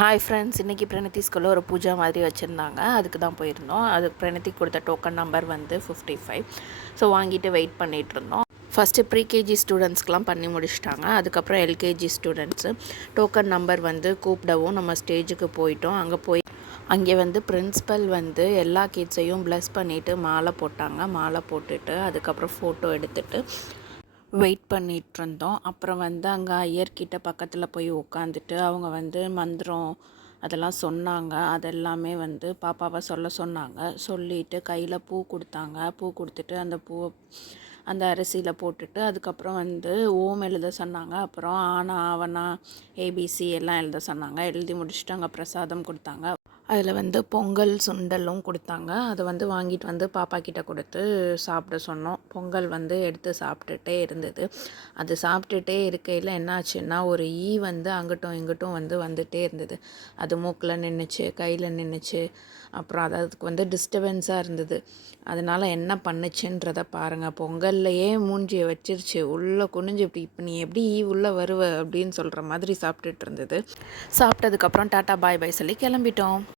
Hi friends, இன்றைக்கி பிரணதி ஸ்கூலில் ஒரு பூஜா மாதிரி வச்சுருந்தாங்க. அதுக்கு தான் போயிருந்தோம். அதுக்கு பிரணதி கொடுத்த டோக்கன் நம்பர் வந்து 55. ஸோ வாங்கிட்டு வெயிட் பண்ணிகிட்ருந்தோம். ஃபஸ்ட்டு ப்ரீகேஜி ஸ்டூடெண்ட்ஸ்க்கெலாம் பண்ணி முடிச்சிட்டாங்க. அதுக்கப்புறம் எல்கேஜி ஸ்டூடெண்ட்ஸு டோக்கன் நம்பர் வந்து கூப்பிடவும் நம்ம ஸ்டேஜுக்கு போயிட்டோம். அங்கே வந்து பிரின்ஸிபல் வந்து எல்லா கிட்ஸையும் ப்ளஸ் பண்ணிவிட்டு மாலை போட்டாங்க. மாலை போட்டுட்டு அதுக்கப்புறம் ஃபோட்டோ எடுத்துகிட்டு வெயிட் பண்ணிகிட்ருந்தோம். அப்புறம் வந்து அங்கே ஐயர்கிட்ட பக்கத்தில் போய் உட்காந்துட்டு அவங்க வந்து மந்திரம் அதெல்லாம் சொன்னாங்க. அதெல்லாமே வந்து பாப்பாவை சொல்ல சொன்னாங்க. சொல்லிவிட்டு கையில் பூ கொடுத்தாங்க. பூ கொடுத்துட்டு அந்த பூவை அந்த அரிசியில் போட்டுட்டு அதுக்கப்புறம் வந்து ஓம் எழுத சொன்னாங்க. அப்புறம் ஆனா ஆவனா ஏபிசி எல்லாம் எழுத சொன்னாங்க. எழுதி முடிச்சுட்டு அங்கே பிரசாதம் கொடுத்தாங்க. அதில் வந்து பொங்கல் சுண்டலும் கொடுத்தாங்க. அதை வந்து வாங்கிட்டு வந்து பாப்பா கிட்ட கொடுத்து சாப்பிட சொன்னோம். பொங்கல் வந்து எடுத்து சாப்பிட்டுட்டே இருந்தது. அது சாப்பிட்டுட்டே இருக்கையில் என்னாச்சுன்னா ஒரு வந்து அங்கிட்டும் இங்கிட்டும் வந்துட்டே இருந்தது. அது மூக்கில் நின்றுச்சு, கையில் நின்றுச்சு. அப்புறம் அதுக்கு வந்து டிஸ்டர்பன்ஸாக இருந்தது. அதனால் என்ன பண்ணுச்சுன்றதை பாருங்கள். பொங்கல்லையே மூஞ்சியை வச்சிருச்சு. உள்ளே குனிஞ்சு இப்போ நீ எப்படி உள்ளே வருவ அப்படின்னு சொல்கிற மாதிரி சாப்பிட்டுட்டு இருந்தது. சாப்பிட்டதுக்கப்புறம் டாட்டா பாய் பாய் சொல்லி கிளம்பிட்டோம்.